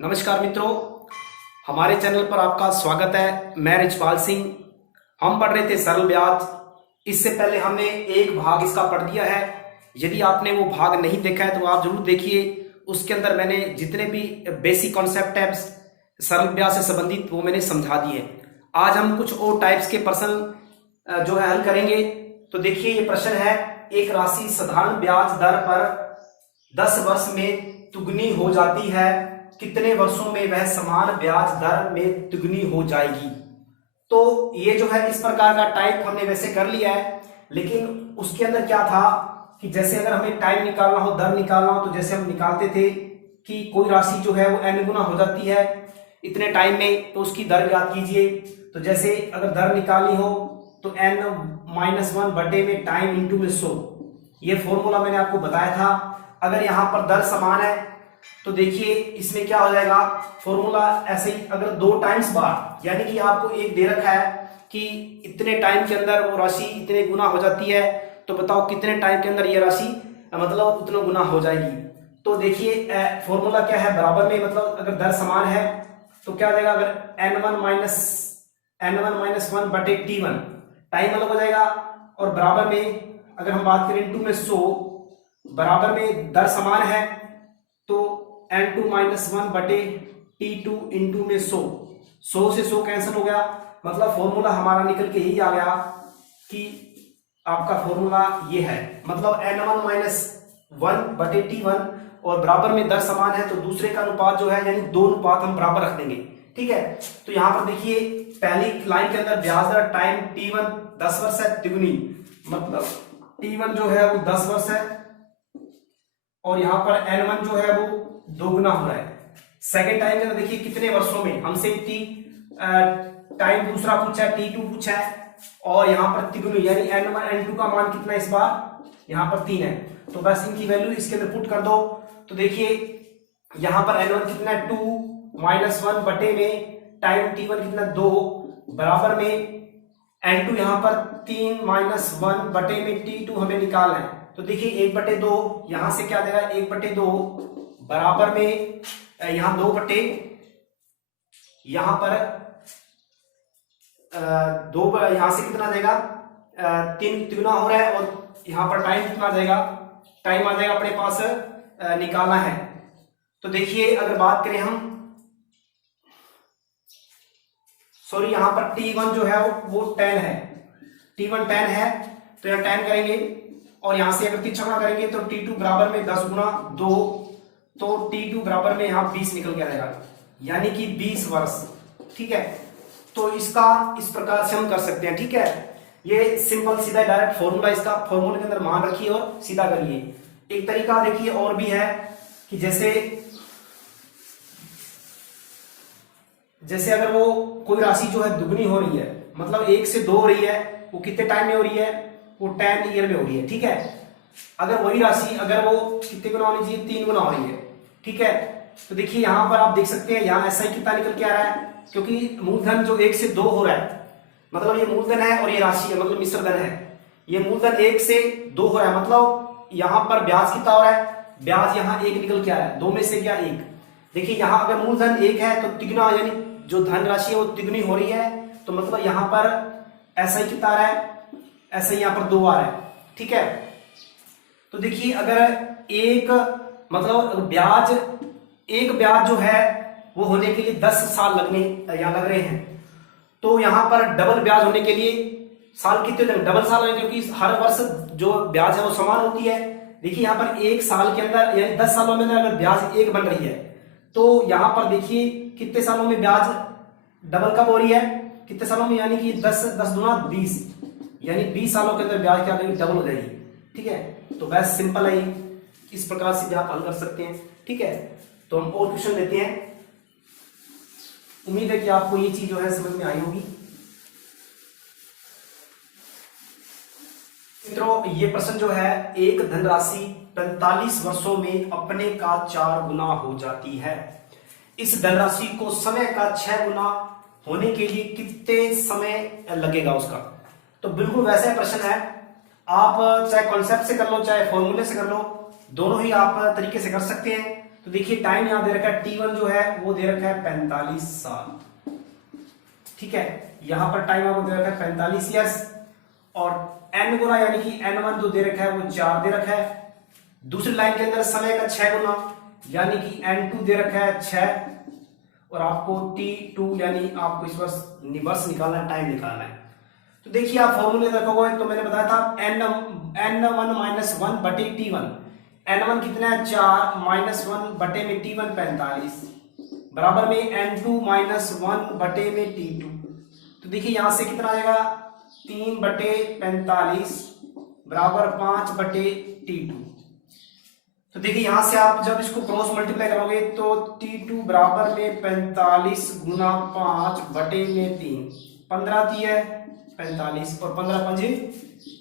नमस्कार मित्रों, हमारे चैनल पर आपका स्वागत है। मैं रिचपाल सिंह। हम पढ़ रहे थे सरल ब्याज। इससे पहले हमने एक भाग इसका पढ़ दिया है। यदि आपने वो भाग नहीं देखा है तो आप जरूर देखिए। उसके अंदर मैंने जितने भी बेसिक कॉन्सेप्ट है सरल ब्याज से संबंधित वो मैंने समझा दिए। आज हम कुछ और टाइप्स के प्रश्न जो है हल करेंगे। तो देखिए, ये प्रश्न है, एक राशि साधारण ब्याज दर पर 10 वर्ष में दुगनी हो जाती है, कितने वर्षों में वह समान ब्याज दर में दुगनी हो जाएगी। तो ये जो है इस प्रकार का टाइप हमने वैसे कर लिया है, लेकिन उसके अंदर क्या था कि जैसे अगर हमें टाइम निकालना हो, दर निकालना हो, तो जैसे हम निकालते थे कि कोई राशि जो है वो n गुना हो जाती है इतने टाइम में, तो उसकी दर याद कीजिए। तो जैसे अगर दर निकालनी हो तो n-1 बटे में टाइम इंटू में 100, ये फॉर्मूला मैंने आपको बताया था। अगर यहाँ पर दर समान है तो देखिए इसमें क्या हो जाएगा, फॉर्मूला ऐसे ही, अगर 2 टाइम्स बार, यानी कि आपको एक दे रखा है कि इतने टाइम के अंदर वो राशि इतने गुना हो जाती है, तो बताओ कितने टाइम के अंदर ये राशि मतलब उतना गुना हो जाएगी। तो देखिए फॉर्मूला क्या है, बराबर में, मतलब अगर दर समान है तो क्या हो जाएगा, अगर n1 - 1 बटे t1, टाइम अलग हो जाएगा, और बराबर में अगर हम बात करें इंटू में 100, बराबर में दर समान है तो n2 - 1 बटे t2 इंटू में 100 से 100 कैंसिल हो गया। मतलब फॉर्मूला हमारा निकल के यही आ गया कि आपका फॉर्मूला ये है, मतलब n1 - 1 बटे t1, और बराबर में दर समान है तो दूसरे का अनुपात जो है, यानी 2 अनुपात हम बराबर रख देंगे। ठीक है, तो यहां पर देखिए पहली लाइन के अंदर ब्याज दर टाइम t1 10 वर्ष है तिगुनी, मतलब t1 जो है वो 10 वर्ष है, और यहां पर n1 जो है वो 2 गुना हो रहा है। सेकेंड टाइम के अंदर देखिए कितने वर्षों में, हमसे टाइम दूसरा पूछा है, t2 पूछा है, और यहां पर तिगुनी यानी n1 n2 का मान कितना इस बार, यहां पर 3 है, तो बस इनकी वैल्यू इसके अंदर पुट कर दो। तो देखिए यहां पर n1 कितना है, 2 - 1 बटे में टाइम t1 कितना 2, बराबर में n2 यहां पर 3 - 1 बटे में t2 हमें निकालना है। तो देखिए 1/2 यहां से क्या देगा, 1/2 बराबर में यहां 2 बटे, यहां पर 2, यहां से कितना देगा 3 तिगुना हो रहा है, और यहां पर टाइम कितना आ जाएगा, टाइम आ जाएगा अपने पास निकालना है। तो देखिए अगर बात करें हम, सॉरी यहां पर t1 जो है वो 10 है, t1 10 है, तो यहां 10 करेंगे, और यहां से अगर 3 करेंगे तो t2 बराबर में 10 गुना 2, तो t2 बराबर में यहां 20 निकल के आएगा, यानी कि 20 वर्ष। ठीक है, तो इसका इस प्रकार से हम कर सकते हैं। ठीक है, ये सिंपल सीधा डायरेक्ट फॉर्मूला, इसका फॉर्मूले के अंदर मान रखिए और सीधा करिए। एक तरीका देखिए और भी है कि जैसे अगर वो कोई राशि जो है दुगनी हो रही है, मतलब 1 से 2 हो रही है, वो कितने टाइम में हो रही है, वो 10 ईयर में हो रही है। ठीक है, अगर वही राशि अगर वो कितने गुना होनी चाहिए, 3 गुना हो रही है। ठीक है, तो देखिए यहां पर आप देख सकते हैं, यहां ऐसा ही कितना निकल के आ रहा है, क्योंकि मूलधन जो 1 से 2 हो रहा है, मतलब ये मूलधन है और ये राशि है, मतलब मिश्र धन है। ये मूलधन 1 से 2 हो रहा है, मतलब यहां पर ब्याज कितना हो रहा है, ब्याज यहां 1 निकल के आ रहा है, 2 में से क्या 1। देखिए यहां अगर मूलधन 1 है तो तिगुना, यानी जो धन राशि है वो तिगुनी हो रही है, तो मतलब यहां पर ऐसा ही कितना आ रहा है, ऐसा ही यहां पर 2 आ रहा है। ठीक है, तो देखिए अगर एक मतलब ब्याज, एक ब्याज जो है वो होने के लिए 10 साल लगने या लग रहे हैं, तो यहां पर डबल ब्याज होने के लिए साल कितने लगे, डबल साल लगे, क्योंकि हर वर्ष जो ब्याज है वो समान होती है। देखिए यहां पर 1 साल के अंदर, यानी 10 सालों में अगर ब्याज 1 बन रही है, तो यहां पर देखिए कितने सालों में ब्याज डबल कब हो रही है, कितने सालों में, यानी कि 10 दूना 20, यानी 20 सालों के अंदर ब्याज क्या करेगी, डबल हो जाएगी। ठीक है, तो बस सिंपल है, इस प्रकार से भी आप हल कर सकते हैं। ठीक है, तो हम और क्वेश्चन लेते हैं। उम्मीद है कि आपको ये चीज जो है समझ में आई होगी। मित्रों, ये प्रश्न जो है, एक धनराशि 45 वर्षों में अपने का 4 गुना हो जाती है, इस धनराशि को समय का 6 गुना होने के लिए कितने समय लगेगा उसका। तो बिल्कुल वैसा प्रश्न है, आप चाहे कॉन्सेप्ट से कर लो चाहे फॉर्मूले से कर लो, दोनों ही आप तरीके से कर सकते हैं। तो देखिए टाइम यहां दे रखा है T1 जो है वो दे रखा है 45 साल, ठीक है। यहां पर टाइम आपको दे रखा है 45 ईयर्स, और n गुना यानी कि n1 जो दे रखा है वो 4 दे रखा है। दूसरी लाइन के अंदर समय का 6 गुना यानी कि n2 दे रखा है 6, और आपको T2 यानी आपको इस वर्ष निकालना है, टाइम निकालना है। तो देखिए आप फॉर्मूले रखोगे तो मैंने बताया था n1 माइनस 1 बटे T1, n1 कितना है 4 माइनस 1 बटे में T1 45 बराबर में n2 माइनस 1 बटे में T2। तो देखिए यहां से कितना आएगा 3 बटे 45 बराबर 5 बटे T2। तो देखिए यहां से आप जब इसको क्रॉस मल्टीप्लाई करोगे तो T2 बराबर में 45 गुना 5 बटे में 3, 15 दी है 45 और 15 पंजे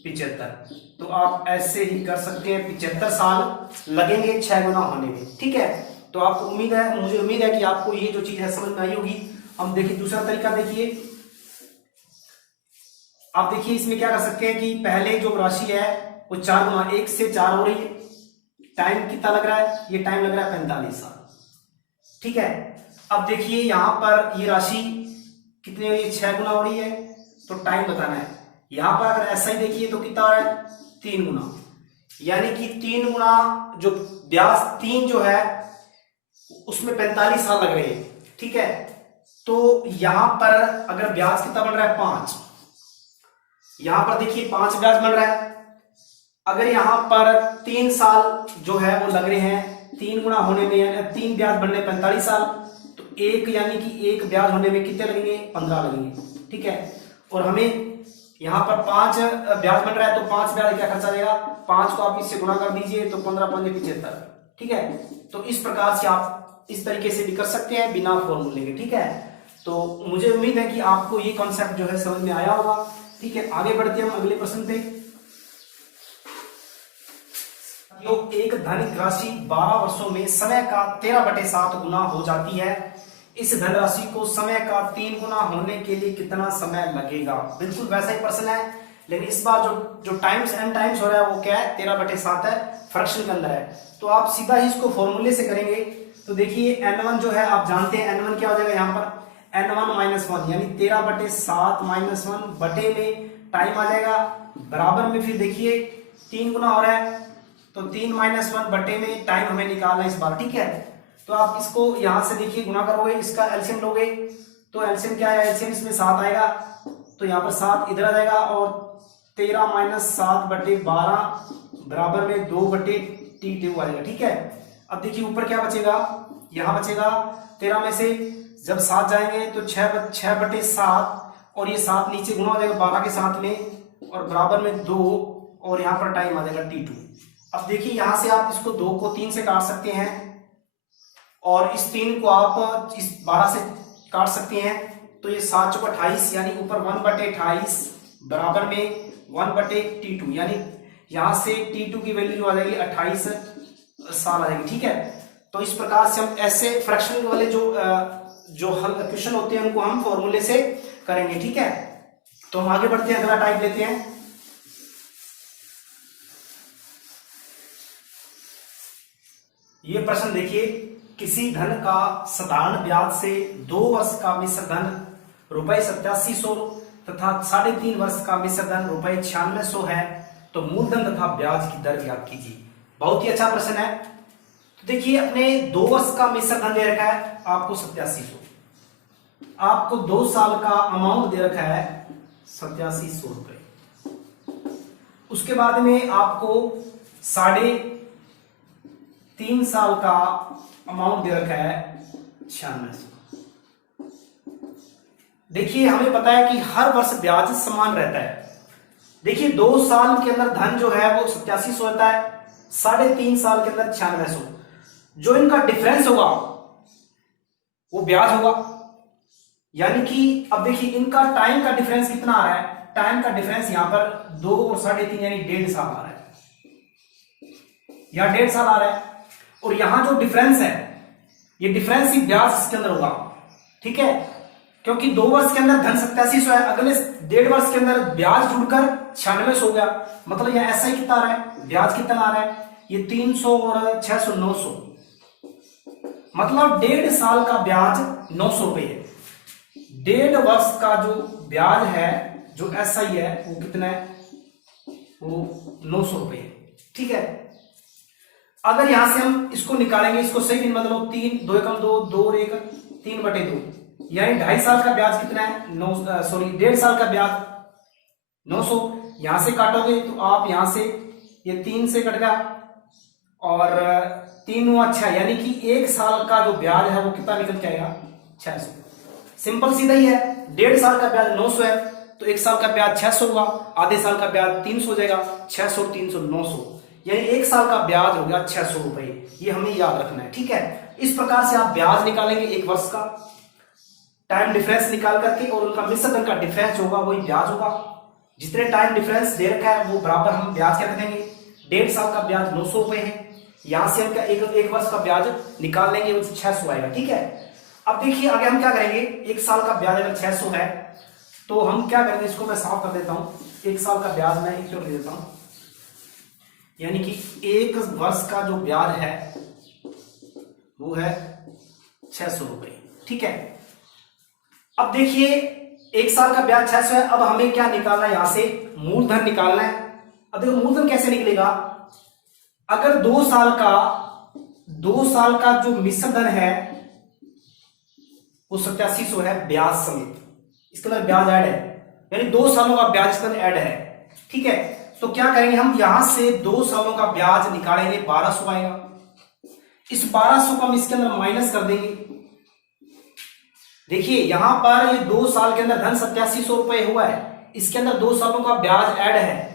75। तो आप ऐसे ही कर सकते हैं, 75 साल लगेंगे 6 गुना होने में, ठीक है। तो आपको मुझे उम्मीद है कि आपको ये जो चीज है समझ में आई होगी। हम देखिए दूसरा तरीका देखिए, आप देखिए इसमें क्या कर सकते हैं कि पहले जो राशि है वो 4 गुना 1 से 4 हो रही है, टाइम कितना लग रहा है, ये टाइम लग रहा है 45 साल, ठीक है। अब देखिए यहां पर ये राशि कितनी हो रही है 6 गुना हो रही है, तो टाइम बताना है। यहां पर अगर ऐसा ही देखिए तो कितना हो रहा है 3 गुना, यानी कि 3 गुना जो ब्याज 3 जो है उसमें 45 साल लग रहे हैं, ठीक है। तो यहां पर अगर ब्याज कितना बन रहा है 5, यहां पर देखिए 5 ब्याज बन रहा है। अगर यहां पर 3 साल जो है वो लग रहे हैं 3 गुना होने में, 3 ब्याज बनने 45 साल, तो 1 यानी कि 1 ब्याज होने में कितने लगेंगे 15 लगेंगे, ठीक है। और हमें यहाँ पर 5 ब्याज बन रहा है, तो 5 ब्याज क्या खर्चा देगा, 5 को आप इससे गुणा कर दीजिए तो 15 पंजे 75, ठीक है। तो इस प्रकार से आप इस तरीके से भी कर सकते हैं बिना फॉर्मूले के, ठीक है। तो मुझे उम्मीद है कि आपको ये कॉन्सेप्ट जो है समझ में आया होगा, ठीक है। आगे बढ़ते हैं हम अगले प्रश्न पे। एक धनिक राशि 12 वर्षों में समय का 13/7 गुना हो जाती है, इस धनराशि को समय का 3 गुना होने के लिए कितना समय लगेगा। बिल्कुल वैसा ही प्रश्न है, लेकिन इस बार जो टाइम्स एन टाइम्स हो रहा है वो क्या है 13/7 है, फ्रैक्शन के अंदर है। तो आप सीधा ही इसको फॉर्मूले से करेंगे। तो देखिए n1 जो है आप जानते हैं n1 क्या हो जाएगा, यहाँ पर n1 माइनस 1 यानी 13/7 माइनस 1 बटे में टाइम आ जाएगा बराबर में, फिर देखिए 3 गुना हो रहा है तो 3 माइनस 1 बटे में टाइम हमें निकालना है इस बार, ठीक है। तो आप इसको यहां से देखिए गुना करोगे, इसका एलसीएम लोगे तो एलसीएम क्या है, एलसीएम इसमें 7 आएगा, तो यहाँ पर 7 इधर आ जाएगा और 13 माइनस 7 बटे 12 बराबर में 2 बटे T2 आएगा, ठीक है। अब देखिए ऊपर क्या बचेगा, यहाँ बचेगा 13 में से जब 7 जाएंगे तो 6 बटे 7 और ये 7 नीचे गुना हो जाएगा 12 के साथ में और बराबर में 2 और यहाँ पर टाइम आ जाएगा T2। अब देखिए यहां से आप इसको 2 को 3 से काट सकते हैं और इस 3 को आप इस 12 से काट सकते हैं, तो ये 7 चौका 28 यानी ऊपर 1/28 बराबर में 1/T2 यानी यहां से T2 की वैल्यू आ जाएगी 28 साल आ जाएगी, ठीक है। तो इस प्रकार से हम ऐसे फ्रैक्शन वाले जो हल क्वेश्चन होते हैं उनको हम फॉर्मूले से करेंगे, ठीक है। तो हम आगे बढ़ते हैं, अगला टाइप लेते हैं। ये प्रश्न देखिए, किसी धन का साधारण ब्याज से 2 वर्ष का मिश्र धन ₹8700 तथा 3.5 वर्ष का मिश्र धन ₹9600 है, तो मूलधन तथा ब्याज की दर ज्ञात कीजिए। बहुत ही अच्छा प्रश्न है। तो देखिए अपने 2 वर्ष का मिश्र धन दे रखा है आपको 8700, आपको 2 साल का अमाउंट दे रखा है 8700 रुपए, उसके बाद में आपको 3.5 साल का अमाउंट दे रखा है 9600। देखिए हमें पता है कि हर वर्ष ब्याज समान रहता है। देखिए 2 साल के अंदर धन जो है वो 8700 रहता है, 3.5 साल के अंदर 9600। जो इनका डिफरेंस होगा वो ब्याज होगा, यानी कि अब देखिए इनका टाइम का डिफरेंस कितना आ रहा है, टाइम का डिफरेंस यहां पर 2 और 3.5 यानी 1.5 साल आ रहा है, यहां 1.5 साल आ रहा है। और यहां जो डिफरेंस है ये डिफरेंस ही ब्याज इसके अंदर होगा, ठीक है। क्योंकि 2 वर्ष के अंदर धन 8700 है, अगले 1.5 वर्ष के अंदर ब्याज जुड़कर 9600 हो गया, मतलब यह ऐसा ही कितना आ रहा है, ब्याज कितना आ रहा है, ये 300 और 600 900, मतलब 1.5 साल का ब्याज 900 रुपये है। 1.5 वर्ष का जो ब्याज है, जो SI है, वो कितना है, वो 900 रुपये है। ठीक है, अगर यहां से हम इसको निकालेंगे, इसको सही दिन मतलब 3 2 एकम 2 2 और 1 3/2, यानी 2.5 साल का ब्याज कितना है, 1.5 साल का ब्याज 900। यहां से काटोगे तो आप यहां से ये 3 से कट गया और 3 6, यानी कि 1 साल का जो ब्याज है वो कितना निकल के आएगा, 600। सिंपल सीधा ही है, 1.5 साल का ब्याज 900 है तो 1 साल का ब्याज 600 होगा, आधे साल का ब्याज 300 हो जाएगा, 600 300 900, यानी 1 साल का ब्याज हो गया 600 रुपए। ये हमें याद रखना है। ठीक है, इस प्रकार से आप ब्याज निकालेंगे 1 वर्ष का, टाइम डिफरेंस निकाल करके, और उनका मिश्र धन का डिफरेंस होगा वही ब्याज होगा। जितने टाइम डिफरेंस दे रखा है वो बराबर हम ब्याज क्या रख देंगे। 1.5 साल का ब्याज 900 रुपए है, यहां से हम क्या एक वर्ष का ब्याज निकाल लेंगे, वो 600 आएगा। ठीक है, अब देखिए आगे हम क्या करेंगे, 1 साल का ब्याज अगर 600 है तो हम क्या करेंगे, इसको मैं साफ कर देता हूं। 1 साल का ब्याज मैं एक ले देता हूं, यानी कि 1 वर्ष का जो ब्याज है वो है 600 रुपए। ठीक है, अब देखिए 1 साल का ब्याज 600 है, अब हमें क्या निकालना है, यहां से मूलधन निकालना है। अब देखो मूलधन कैसे निकलेगा, अगर 2 साल का जो मिश्र धन है वो 8700 है ब्याज समेत, इसके अंदर ब्याज ऐड है, यानी 2 सालों का ब्याज इसके अंदर ऐड है। ठीक है, तो क्या करेंगे हम, यहां से 2 सालों का ब्याज निकालेंगे, 1200 आएगा। इस 1200 को हम इसके अंदर माइनस कर देंगे। देखिए यहां पर ये 2 साल के अंदर धन 8700 रुपए हुआ है, इसके अंदर 2 सालों का ब्याज ऐड है।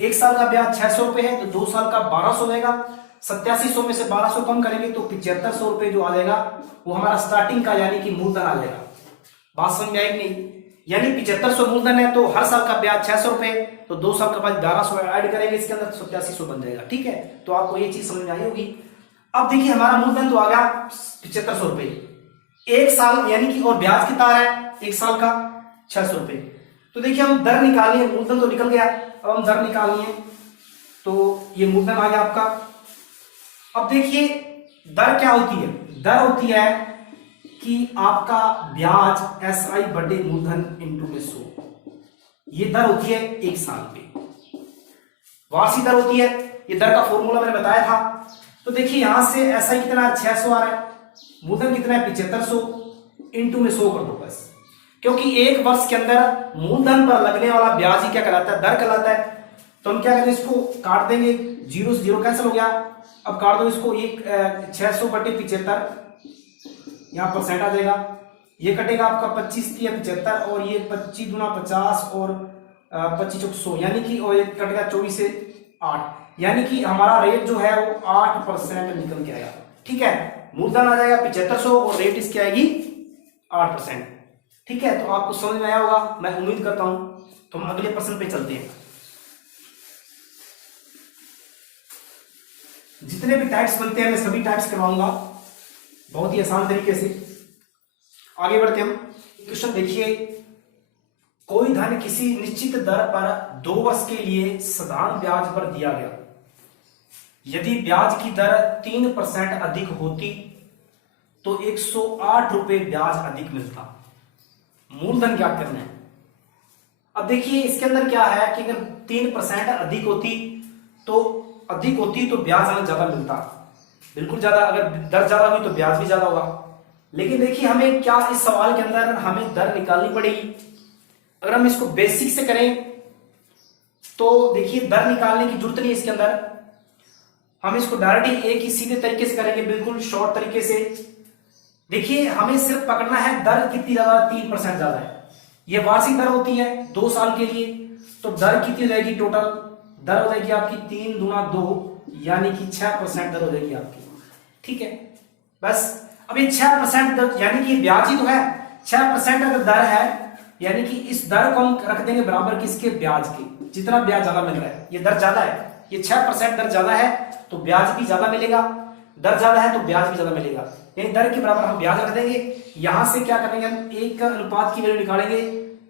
1 साल का ब्याज 600 रुपए है तो 2 साल का 1200 रहेगा। 8700 में से 1200 कम करेंगे तो 7500 रुपए जो आ जाएगा वो हमारा स्टार्टिंग का यानी कि मूलधन आ जाएगा। बात समझ में आएगी नहीं, यानी 7500 मूलधन है तो हर साल का ब्याज 600 रुपए, तो 2 साल का ब्याज 1200 ऐड करेंगे इसके अंदर, 8700 बन जाएगा। ठीक है, तो आपको ये चीज समझ में आई होगी। अब देखिए हमारा मूलधन तो आ गया 7500 रुपए, 1 साल यानी कि, और ब्याज कितना आ रहा है 1 साल का 600 रुपए। तो देखिए हम दर निकालिए, मूलधन तो निकल गया, अब हम दर निकालिए तो ये मूलधन आ गया आपका। अब देखिए दर क्या होती है, दर होती है कि आपका ब्याज SI बटे मूलधन इंटू में 100, ये दर होती है 1 साल पे। वार्षिक दर होती है, ये दर का फॉर्मूला मैंने बताया था। तो देखिए यहां से SI कितना 600 आ रहा है, मूलधन कितना है 7500, इंटू में 100 कर दो बस, क्योंकि 1 वर्ष के अंदर मूलधन पर लगने वाला ब्याज ही क्या कहलाता है, दर कहलाता है। तो हम क्या करेंगे, इसको काट देंगे, 0 से 0 कैंसिल हो गया। अब काट दो इसको, 600 बटे 75, यहाँ परसेंट आ जाएगा, ये कटेगा आपका 25 3 75, और ये 25 दूना 50 और 25 चौक 100, यानी कि, और ये कटेगा 24 से 8, यानी कि हमारा रेट जो है वो 8% निकल के आएगा। ठीक है, मूलधन आ जाएगा 7500 और रेट इसकी आएगी 8%। ठीक है, तो आपको समझ में आया होगा मैं उम्मीद करता हूं। तो हम अगले प्रश्न पे चलते हैं। जितने भी टाइप्स बनते हैं मैं सभी टाइप्स करवाऊंगा बहुत ही आसान तरीके से। आगे बढ़ते हम, क्वेश्चन देखिए, कोई धन किसी निश्चित दर पर 2 वर्ष के लिए साधारण ब्याज पर दिया गया, यदि ब्याज की दर 3% अधिक होती तो 108 रुपए ब्याज अधिक मिलता। मूलधन क्या करना है। अब देखिए इसके अंदर क्या है कि अगर 3% अधिक होती तो ब्याज हमें ज्यादा मिलता, बिल्कुल ज्यादा, अगर दर ज्यादा हुई तो ब्याज भी ज्यादा होगा। लेकिन देखिए हमें क्या इस सवाल के अंदर हमें दर निकालनी पड़ेगी। अगर हम इसको बेसिक से करें तो देखिए दर निकालने की जरूरत नहीं इसके अंदर, हम इसको डायरेक्ट एक ही सीधे तरीके से करेंगे, बिल्कुल शॉर्ट तरीके से। देखिए हमें सिर्फ पकड़ना है दर कितनी ज्यादा, 3% ज्यादा है। ये वार्षिक दर होती है 2 साल के लिए, तो दर कितनी हो जाएगी, टोटल दर हो जाएगी आपकी 3 दूना 2, यानी कि 6% दर हो जाएगी आपकी। ठीक है, बस अब ये 6% दर यानी कि ब्याज ही तो है, 6% अगर दर है यानी कि इस दर को हम रख देंगे बराबर किसके, ब्याज के। जितना ब्याज ज्यादा मिल रहा है, ये दर ज्यादा है, ये 6% दर ज्यादा है तो ब्याज भी ज्यादा मिलेगा, दर ज्यादा है तो ब्याज भी ज्यादा मिलेगा, यानी दर के बराबर हम ब्याज रख देंगे। यहां से क्या करेंगे हम, एक का अनुपात की वैल्यू निकालेंगे,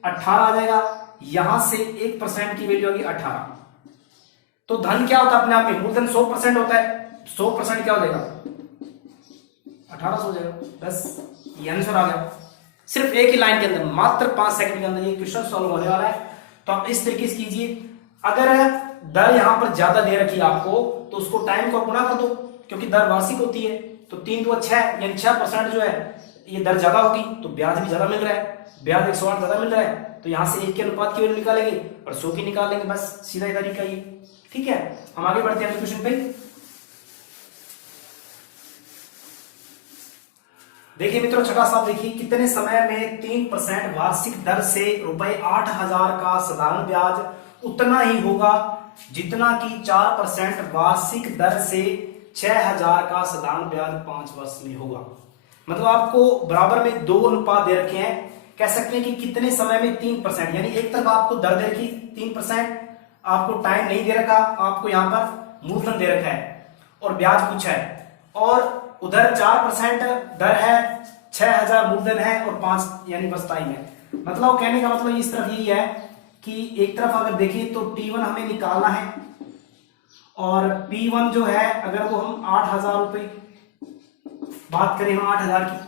18 आ जाएगा, यहां से 1% की वैल्यू होगी 18। तो धन क्या होता है अपने आप में, मूलधन 100% होता है, 100% क्या हो जाएगा 1800 हो जाएगा। बस ये आंसर आ गया, सिर्फ एक ही लाइन के अंदर, मात्र 5 सेकंड के अंदर ये क्वेश्चन सॉल्व होने वाला है। तो आप इस तरीके से कीजिए, अगर दर यहां पर ज्यादा दे रखी है आपको तो उसको टाइम को गुणा कर दो, क्योंकि दर वार्षिक होती है। तो 3 2 6 यानी 6% जो है ये दर ज्यादा होगी, तो ब्याज भी ज्यादा मिल रहा है, ब्याज 108 ज्यादा मिल रहा है, तो यहां से 1 के अनुपात की वैल्यू निकालेंगे और 100 की निकाल लेंगे, बस सीधा तरीका ये। ठीक है, हम आगे बढ़ते हैं क्वेश्चन पे। देखिए मित्रों, छठा सवाल देखिए, कितने समय में 3% वार्षिक दर से ₹8,000 का साधारण ब्याज उतना ही होगा जितना कि 4% वार्षिक दर से 6,000 का साधारण ब्याज 5 वर्ष में होगा। मतलब आपको बराबर में 2 अनुपात दे रखे हैं, कह सकते हैं कि कितने समय में 3%, यानी एक तरफ आपको दर दे रखी 3%, आपको टाइम नहीं दे रखा, आपको यहां पर मूलधन दे रखा है और ब्याज पूछा है, और उधर 4% दर है, 6,000 मूलधन है और 5 यानी वर्ष टाइम है। मतलब कहने का मतलब इस तरफ यही है कि एक तरफ अगर देखें तो T1 हमें निकालना है और P1 जो है अगर वो हम 8,000 रुपए बात करें, हम 8,000 की,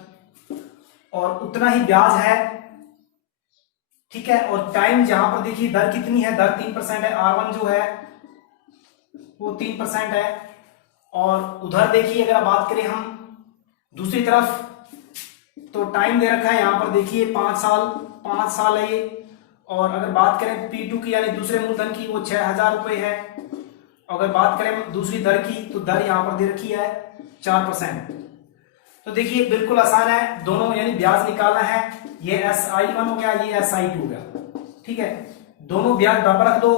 और उतना ही ब्याज है। ठीक है, और टाइम जहां पर देखिए दर कितनी है, दर 3% है, R1 जो है वो 3% है, और उधर देखिए अगर बात करें हम दूसरी तरफ तो टाइम दे रखा है यहां पर देखिए 5 साल है ये, और अगर बात करें P2 की यानी दूसरे मूलधन की वो 6,000 रुपए है। अगर बात करें दूसरी दर की तो दर यहां पर दे रखी है 4%। तो देखिए बिल्कुल आसान है, दोनों यानी ब्याज निकालना है, ये SI1 हो गया, ये SI2 हो गया। ठीक है, दोनों ब्याज बराबर रख दो,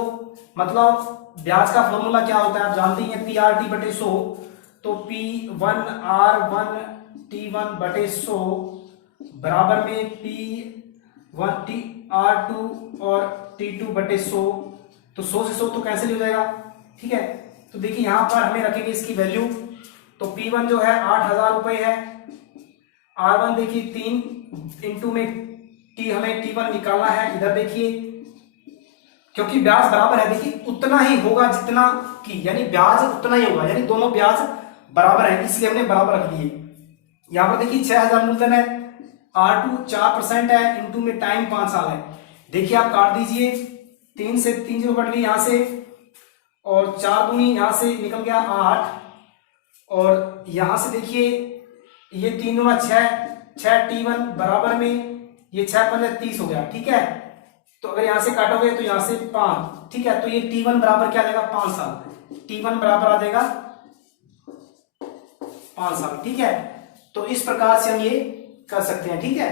मतलब ब्याज का फॉर्मूला क्या होता है आप जानते हैं, PRT/100, तो P1R1 T1 बटे 100 बराबर में P1TR2 और T2 बटे 100, तो 100 से 100 तो कैंसिल हो जाएगा। ठीक है, तो देखिए यहां पर हमें रखेंगे इसकी वैल्यू, तो P1 जो है 8,000 रुपए है, R1 देखिए 3 इंटू में T, हमें T1 निकालना है, इधर देखिए क्योंकि ब्याज बराबर है, देखिए उतना ही होगा जितना की, यानी ब्याज उतना ही होगा, यानी दोनों ब्याज बराबर है, इसलिए हमने बराबर रख दिए। यहां पर देखिए 6,000 मूलधन है, R2 4% है, इंटू में टाइम 5 साल है। देखिए आप काट दीजिए, 3 से 3 0 कट गई यहां से, और 4 दूनी यहां से निकल गया 8, और यहां से देखिए ये 3 दूना 6 T1 बराबर में ये 6 5 30 हो गया। ठीक है, तो अगर यहां से काटोगे तो यहां से 5, ठीक है, तो ये T1 बराबर क्या आ जाएगा 5 साल, T1 बराबर आ जाएगा 5 साल। ठीक है, तो इस प्रकार से हम ये कर सकते हैं। ठीक है,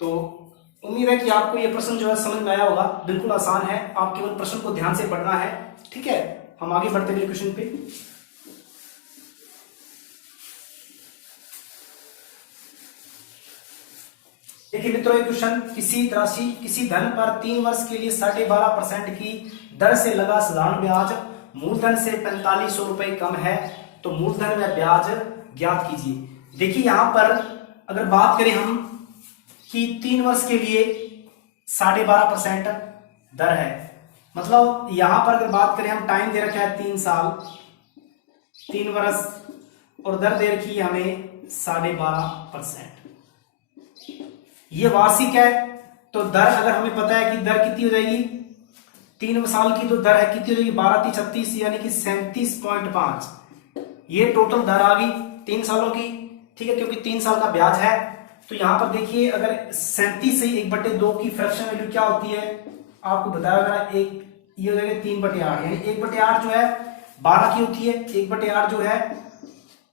तो उम्मीद है कि आपको ये प्रश्न जो है समझ में आया होगा, बिल्कुल आसान है, आप केवल प्रश्न को ध्यान से पढ़ना है। ठीक है, हम आगे बढ़ते हैं क्वेश्चन पे। देखिए मित्रों, एक क्वेश्चन, किसी धन पर 3 वर्ष के लिए 12.5% की दर से लगा साधारण ब्याज मूलधन से 4500 रुपए कम है, तो मूलधन व ब्याज ज्ञात कीजिए। देखिए यहां पर अगर बात करें हम कि 3 वर्ष के लिए 12.5% दर है, मतलब यहां पर अगर बात करें हम टाइम दे रखा है 3 साल, 3 वर्ष, और दर दे रखी है हमें 12.5%। ये वार्षिक है, तो दर अगर हमें पता है कि दर कितनी हो जाएगी, 3 साल की तो दर है कितनी हो जाएगी 12 3 36 यानी कि 37.5, ये टोटल दर आ गई 3 सालों की। ठीक है, क्योंकि 3 साल का ब्याज है, तो यहां पर देखिए अगर 37 से 1/2 की फ्रैक्शन वैल्यू क्या होती है आपको बताया मेरा, एक ये हो जाएगा 3/8, यानी 1/8 जो है 12 की होती है, 1/8 जो है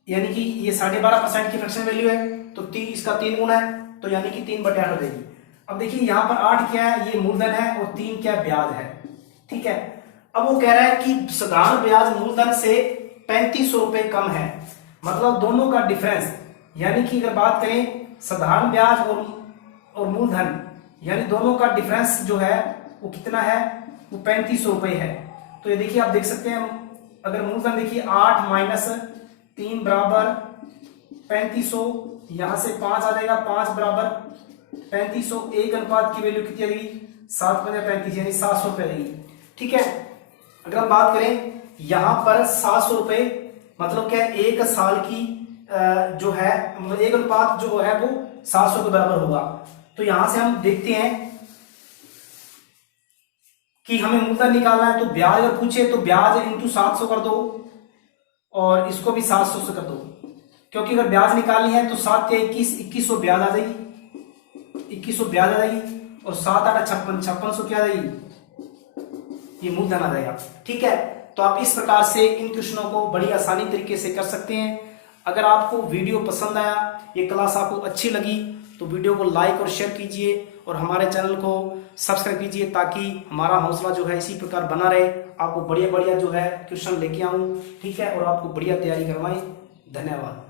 यानी कि ये 12.5% की फ्रैक्शन वैल्यू है, तो 3 इसका 3 गुना है, तो यानी कि 3/8 हो जाएगी। अब देखिए यहां पर 8 क्या है, ये मूलधन है, और 3 क्या ब्याज है। ठीक है, अब वो कह रहा है कि साधारण ब्याज मूलधन से 3500 रुपए कम है, मतलब दोनों का डिफरेंस, यानी कि अगर बात करें साधारण ब्याज और मूलधन, यानी दोनों का डिफरेंस जो है वो कितना है, वो 3500 रुपए है। तो ये देखिए आप देख सकते हैं, अगर मूलधन देखिए 8 माइनस 3 बराबर 3500, यहां से 5 आ जाएगा, 5 बराबर 3500, एक अनुपात की वैल्यू कितनी आ जाएगी 7 × 35 यानी 700 रुपए आएगी। ठीक है, अगर हम बात करें यहां पर 700 रुपए, मतलब क्या है 1 साल की जो है 1 अनुपात जो है वो 700 के बराबर होगा। तो यहां से हम देखते हैं कि हमें मूलधन निकालना है, तो ब्याज अगर पूछे तो ब्याज इंटू 700 कर दो और इसको भी 700 से कर दो, क्योंकि अगर ब्याज निकालनी है तो 7 या 21, 2100 ब्याज आ जाएगी, 2100 ब्याज आ जाएगी और 7 8 56, 5600 क्या आ जाएगी, ये मूलधन आ जाएगा। ठीक है, तो आप इस प्रकार से इन क्वेश्चनों को बड़ी आसानी तरीके से कर सकते हैं। अगर आपको वीडियो पसंद आया, ये क्लास आपको अच्छी लगी, तो वीडियो को लाइक और शेयर कीजिए और हमारे चैनल को सब्सक्राइब कीजिए, ताकि हमारा हौसला जो है इसी प्रकार बना रहे, आपको बढ़िया बढ़िया जो है क्वेश्चन लेके आऊं। ठीक है, और आपको बढ़िया तैयारी करवाएं। धन्यवाद।